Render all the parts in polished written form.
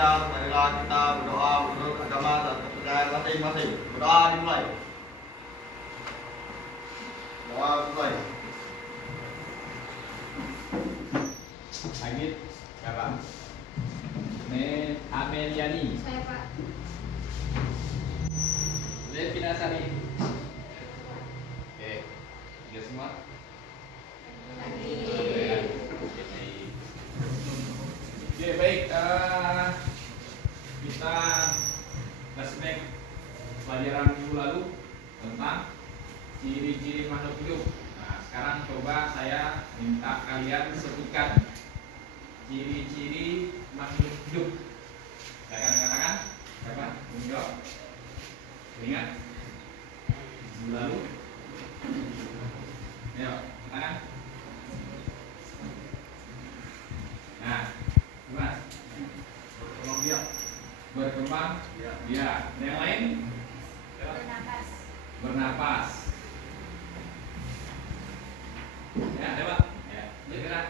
ya, marilah kita berdoa menurut agama dan kepercayaan masing-masing. Berdoa dimulai. Doa dimulai. Lanjut, siapa? Ameliani. Saya Pak. Levina Sari. Oke, tiga semua. Oke, baik. Kita flashback pelajaran minggu lalu tentang ciri-ciri makhluk hidup. Nah, sekarang coba saya minta kalian sebutkan ciri-ciri makhluk hidup. Saya akan katakan siapa? Menjawab. Ingat? Minggu lalu. Ayo, katakan. Nah, gimana? Berkembang biak. Berkembang biak. Yang lain? Bernapas. Bernapas. Ya, coba. Ya, bergerak.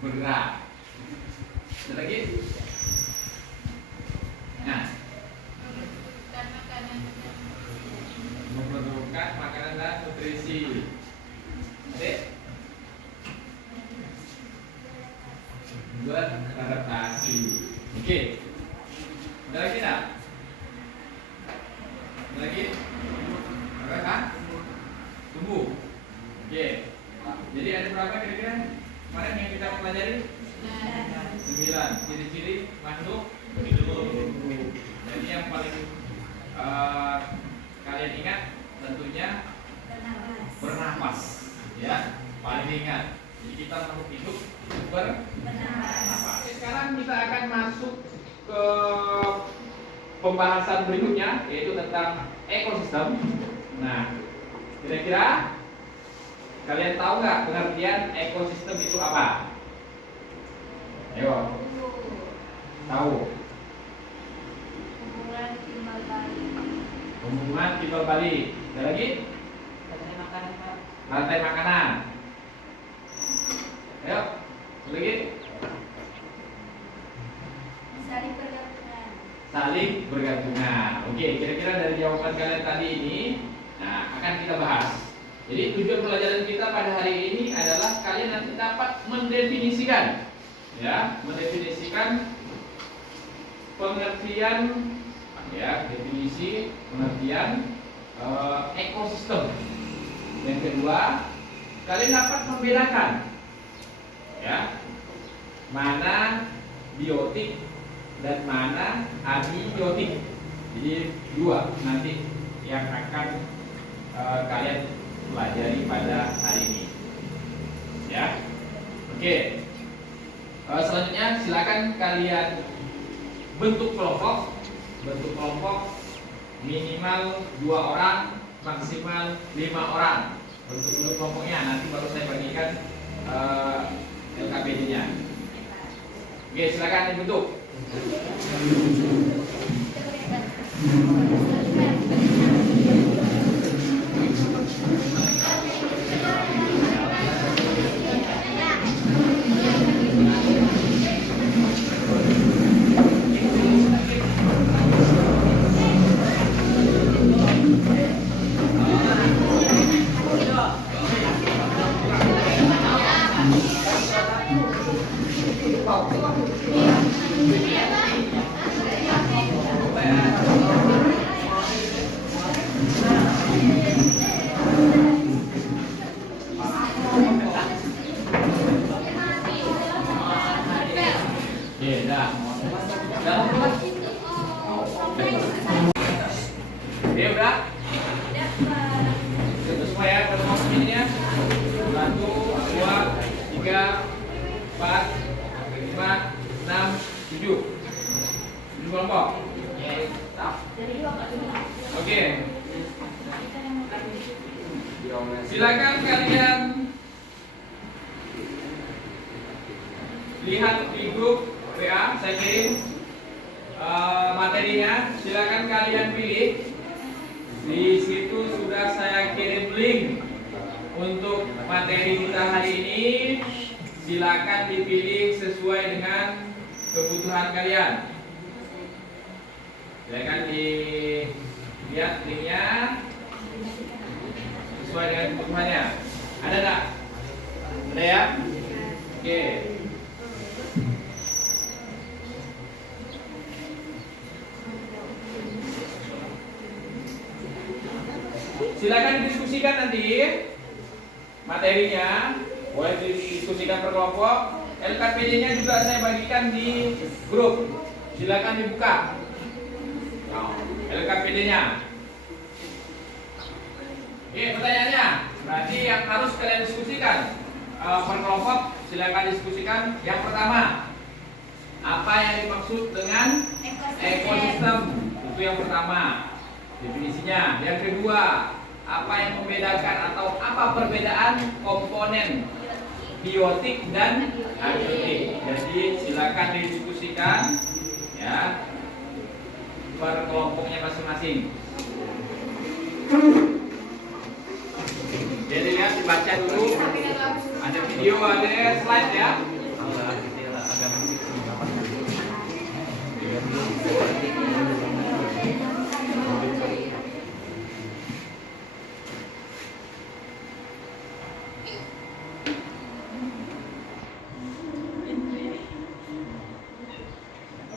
Bergerak. Ada lagi? Nah, Membutuhkan makanan dan memerlukan makanan dan nutrisi. Adik? Beradaptasi. Oke. Ada lagi tak? Ada lagi? Apa kan? Tumbuh. Oke. Jadi ada berapa kira-kira kemarin yang kita pelajari? 9 ciri-ciri makhluk hidup. Jadi yang paling kalian ingat tentunya bernapas, ya, paling ingat. Jadi kita makhluk hidup bernapas. Sekarang kita akan masuk ke pembahasan berikutnya, yaitu tentang ekosistem. Nah, kira-kira kalian tahu nggak pengertian ekosistem itu apa? Ayo, tahu? hubungan timbal balik. Hubungan timbal balik. Ada lagi? Rantai makanan. Ayo, ada lagi? Saling bergantungan. Saling bergantungan. Oke, kira-kira dari jawaban kalian tadi ini, nah, akan kita bahas. Jadi tujuan pelajaran kita pada hari ini adalah kalian nanti dapat mendefinisikan, ya, mendefinisikan pengertian, ya, definisi pengertian ekosistem. Yang kedua, kalian dapat membedakan, ya, mana biotik dan mana abiotik. Jadi dua nanti yang akan kalian pelajari pada hari ini, ya. Oke. Selanjutnya silakan kalian bentuk kelompok minimal 2 orang, maksimal 5 orang. Bentuk kelompoknya nanti baru saya bagikan LKPD-nya. Oke, silakan dibentuk. Oke, udah? Sudah semua ya, kita mau ininya. 1, 2, 3, 4, 5, 6, 7. 7 kelompok. Oke. Silakan kalian lihat di grup WA, saya kirim materinya. Silakan kalian pilih. Di situ sudah saya kirim link untuk materi kita hari ini. Silakan dipilih sesuai dengan kebutuhan kalian. Silakan dilihat linknya sesuai dengan kebutuhannya. Ada nggak? Ada ya? Oke. Silakan didiskusikan nanti materinya, boleh didiskusikan per kelompok. LKPD-nya juga saya bagikan di grup. Silakan dibuka. LKPD-nya. Oke, pertanyaannya, berarti yang harus kalian diskusikan per kelompok, silakan diskusikan. Yang pertama, apa yang dimaksud dengan ekosistem? Itu yang pertama, definisinya. Yang kedua, apa yang membedakan atau apa perbedaan komponen biotik dan abiotik? Jadi silakan didiskusikan ya per kelompoknya masing-masing. Jadi lihat, dibaca dulu. Ada video, ada slide ya.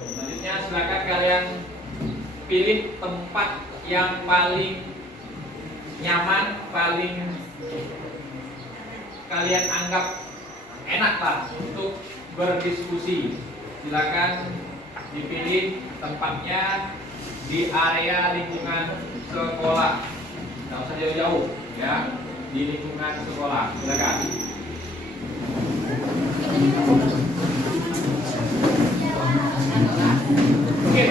Selanjutnya silakan kalian pilih tempat yang paling nyaman, paling kalian anggap enak lah untuk berdiskusi. Silakan dipilih tempatnya di area lingkungan sekolah. Tidak usah jauh-jauh ya, di lingkungan sekolah. Silakan. Oke.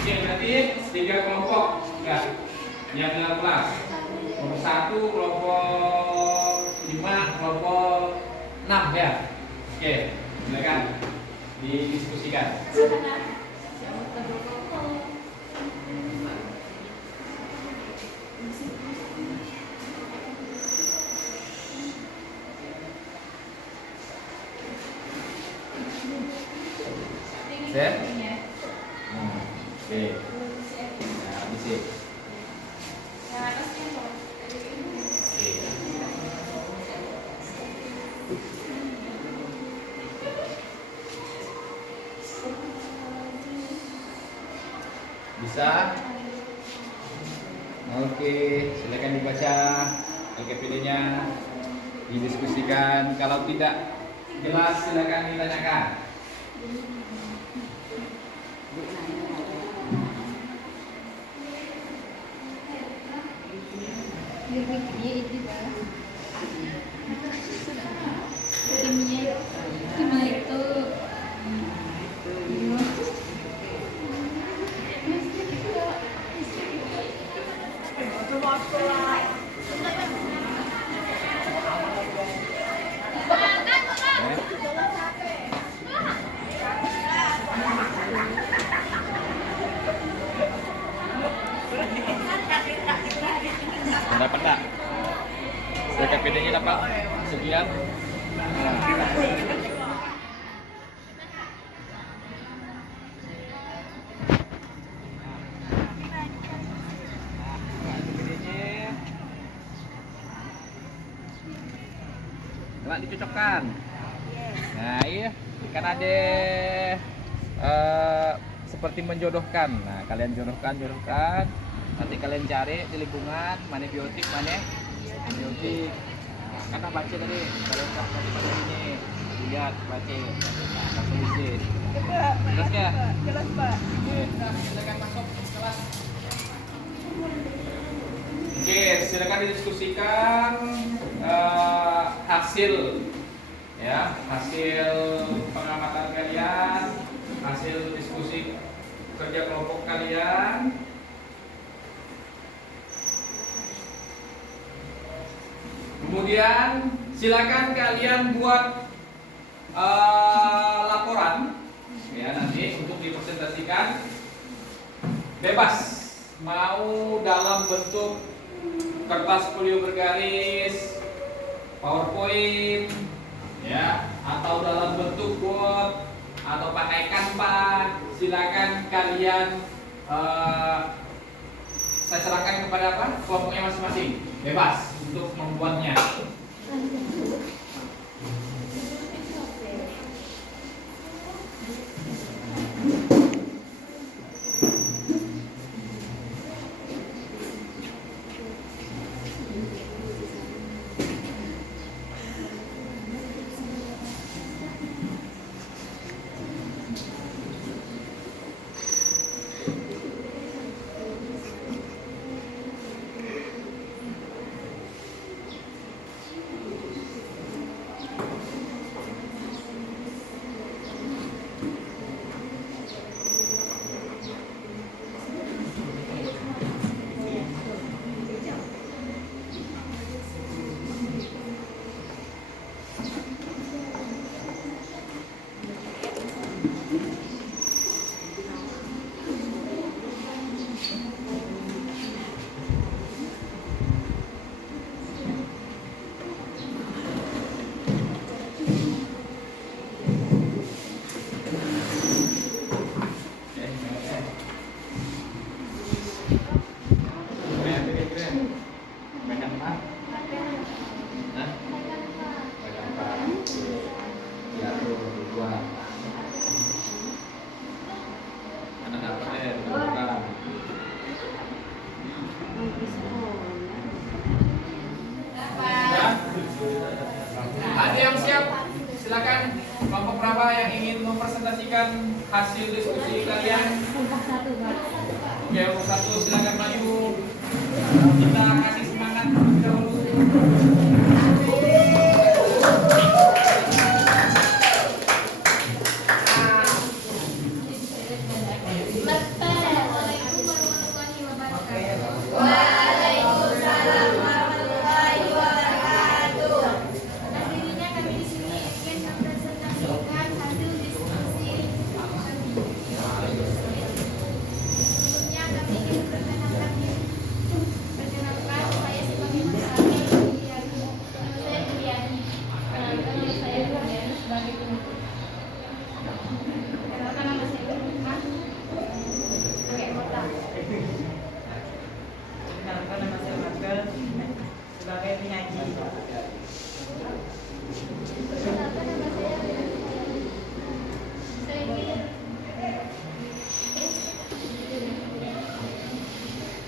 Oke, berarti 3 kelompok ya yang dalam kelas. Kelompok 1, kelompok 5, kelompok 6 ya. Oke, silakan didiskusikan. Set. Oke. Nah, isi. Bisa? Oke, silakan dibaca LKPD-nya, didiskusikan. Kalau tidak jelas silakan ditanyakan. Dapat enggak? LKPD-nya dapat sekian. Coba dicocokkan. Nah, iya, kan ada seperti menjodohkan. Nah, kalian jodohkan. Nanti kalian cari di lingkungan mana biotik, mana abiotik. Nah, karena baca tadi, kalau nggak baca ini, lihat baca, langsung isi. Jelas ya? Jelas Pak. Silakan masuk kelas. Oke, silakan didiskusikan hasil ya, hasil pengamatan kalian, hasil diskusi kerja kelompok kalian. Kemudian silakan kalian buat laporan ya nanti untuk dipresentasikan bebas, mau dalam bentuk kertas folio bergaris, PowerPoint, ya, atau dalam bentuk Word, atau pakai Canva, silakan kalian saya serahkan kepada apa? Kelompoknya masing-masing, bebas untuk membuatnya. Ada yang siap? Silakan kelompok berapa yang ingin mempresentasikan hasil diskusi kalian? Oke, kelompok 1 silakan maju. Kita kasih semangat dahulu. Sebagai penyaji.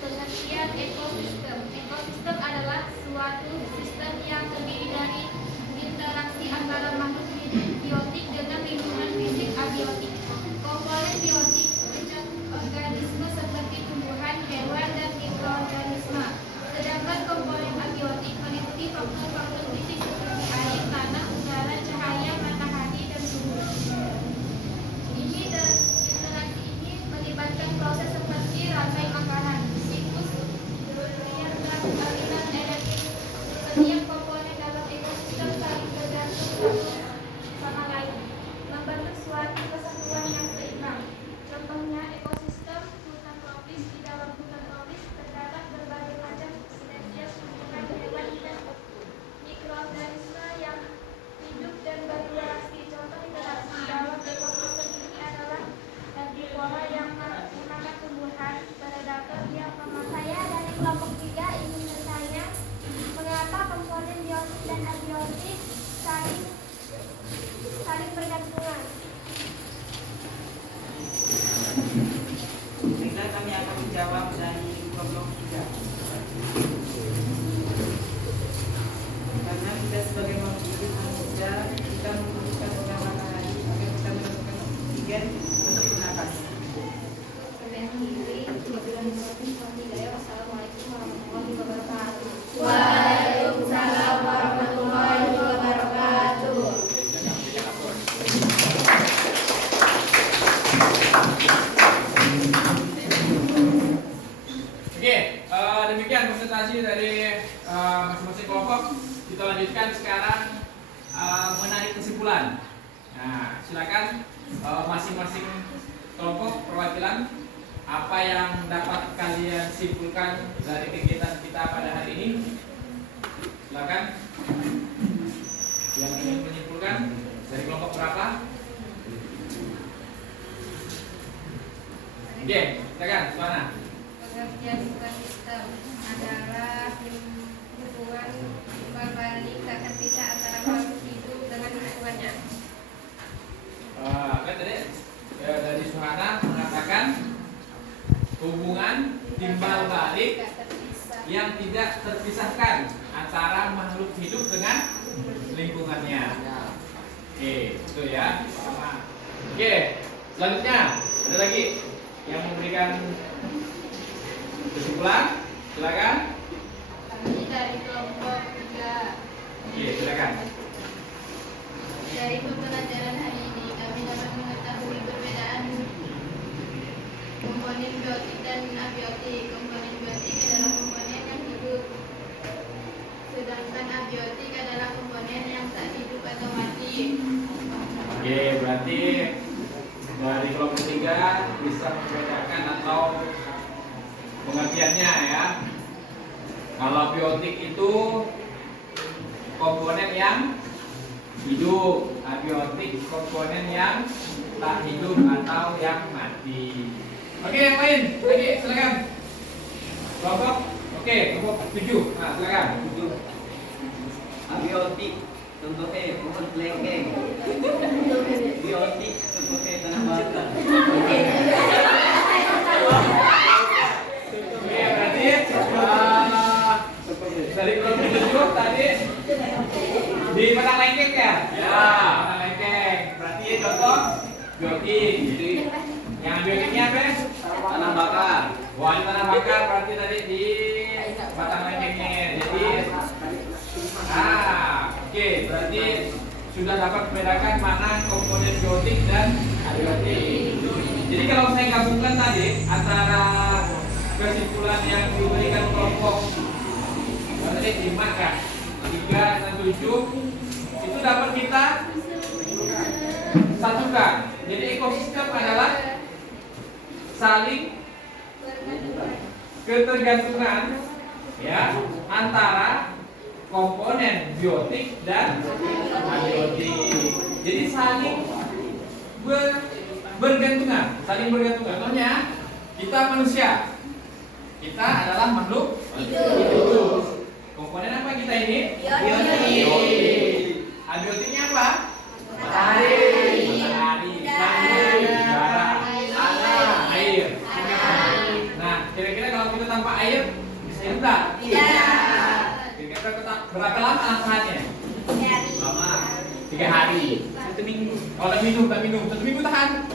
Pengertian ekosistem. Ekosistem adalah suatu sistem yang terdiri dari interaksi antara makhluk biotik dengan lingkungan fisik abiotik. Komponen biotik organisme seperti tumbuhan, hewan, dan mikroorganisme. Sedangkan komponen abiotik meliputi faktor-faktor fisik seperti air, tanah, udara, cahaya, matahari, dan suhu. Interaksi ini melibatkan proses seperti rantai makanan, siklus aliran elektrik. Setiap komponen dalam ekosistem saling bergantung satu sama lain, membentuk suatu kesatuan yang seimbang. Contohnya ekosistem hutan tropis. Di dalam hutan tropis terdapat berbagai macam spesies tumbuhan, hewan, dan mikroorganisme yang hidup dan berinteraksi. Contoh interaksi dalam ekosistem ini adalah herbivora yang memakan tumbuhan, predator yang memakan. Saya dari kelompok 3 ingin bertanya, mengapa komponen biotik dan abiotik saling bergantungan? Sehingga kami akan menjawab dari kelompok 3. Karena kita sebagai makhluk hidup manusia, kita membutuhkan sinar matahari agar kita mendapatkan oksigen untuk bernapas. Wassalamualaikum warahmatullahi wabarakatuh. Waalaikumsalam warahmatullahi wabarakatuh. Oke, demikian presentasi dari masing-masing kelompok. Kita lanjutkan sekarang menarik kesimpulan. Nah, silakan masing-masing kelompok perwakilan apa yang dapat kalian simpulkan dari kegiatan kita pada hari ini. Silakan. Yang ingin menyimpulkan dari kelompok berapa? Oke, silakan. Mana? Pengertian bukan sistem adalah hubungan timbal balik tak terpisah antara makhluk hidup dengan lingkungannya. Apa tadi? Dari Suhana mengatakan hubungan timbal balik Tak terpisah. yang tidak terpisahkan antara makhluk hidup dengan lingkungannya. Oke, itu ya. Oke, selanjutnya ada lagi yang memberikan kesimpulan. Silakan. Kami dari kelompok 3. Oke, silakan. Dari pembelajaran hari ini kami dapat mengetahui perbedaan komponen biotik dan abiotik. Komponen biotik adalah komponen yang hidup, sedangkan abiotik adalah komponen yang tak hidup atau mati. Oke, berarti dari kelompok 3 bisa membedakan atau pengertiannya ya. Kalau biotik itu komponen yang hidup, abiotik komponen yang tak hidup atau yang mati. Oke, yang lain lagi silakan. Kelompok, oke, kelompok 7. Nah, silakan. Abiotik contohnya pohon kelengkeng. Biotik contohnya tanah bata. Oke, berarti dari kelompok 7 tadi di Padang Lengkeng ya? Ya, Padang Lengkeng. Berarti contoh biotik. Jadi yang biotiknya apa? Tanah bakar. Wah, ini tanah bakar berarti tadi di Padang Lengkengnya. Jadi oke, berarti sudah dapat membedakan mana komponen biotik dan abiotik. Jadi kalau saya gabungkan tadi antara kesimpulan yang diberikan kelompok tadi 5 kan, 3 dan 7 itu dapat kita satukan. Jadi ekosistem adalah saling ketergantungan ya antara komponen biotik dan abiotik. Jadi saling bergantungan, saling bergantungan. Contohnya kita manusia, kita adalah makhluk hidup. Komponen apa kita ini? Biotik. Abiotiknya apa? Matahari, udara, air. Nah, kira-kira kalau kita tanpa air bisa hidup nggak? Kira-kira berapa lama tahannya? 3 hari. 1 minggu. Kalau tak minum, 1 minggu tahan.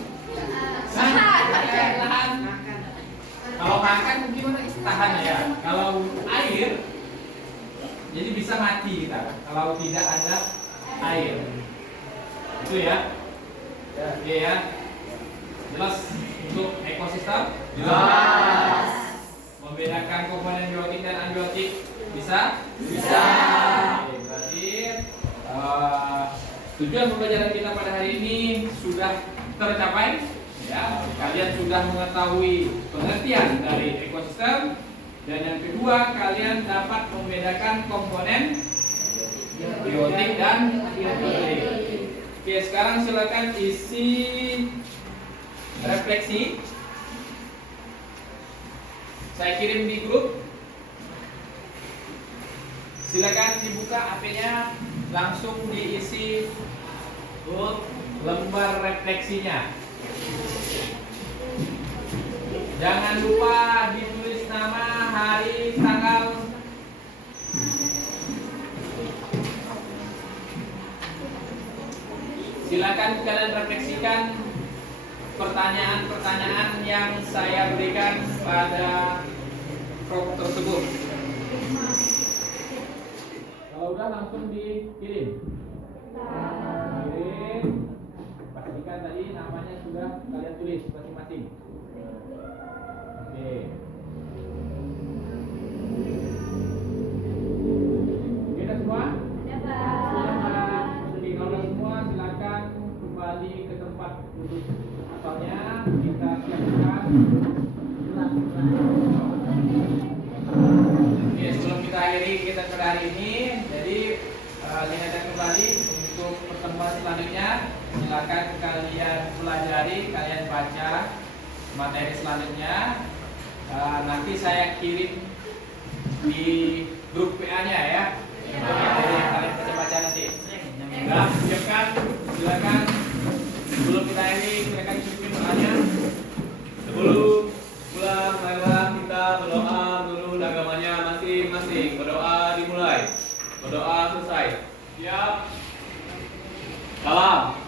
Tahan. Kalau makan mungkin mana tahannya ya. Kalau air, jadi bisa mati kita kalau tidak ada air. Itu ya. Oke ya. Jelas untuk ekosistem? Jelas. Membedakan komponen biotik dan abiotik bisa? Bisa. Oke, berarti tujuan pembelajaran kita pada hari ini sudah tercapai. Ya, kalian sudah mengetahui pengertian dari ekosistem, dan yang kedua kalian dapat membedakan komponen biotik dan abiotik. Oke, sekarang silakan isi refleksi. Saya kirim di grup. Silakan dibuka HP-nya, langsung diisi lembar refleksinya. Jangan lupa ditulis nama, hari, tanggal. Silakan kalian refleksikan pertanyaan-pertanyaan yang saya berikan pada kelompok tersebut. Kalau udah langsung dikirim. Pastikan tadi namanya sudah kalian tulis masing-masing. Oke. Oke, udah semua? Oke, kalau udah semua silakan Oke, sebelum kita akhiri kita pada hari ini, jadi diingatkan kembali untuk pertemuan selanjutnya. Silakan kalian pelajari, kalian baca materi selanjutnya. Nanti saya kirim di grup PA-nya ya. Jadi kalian baca nanti. Nah, siapkan, silakan. Sebelum kita ini, silakan ikutin doanya. Sebelum pulang, marilah kita berdoa menurut agamanya masing-masing. Berdoa dimulai, berdoa selesai. Siap. Salam.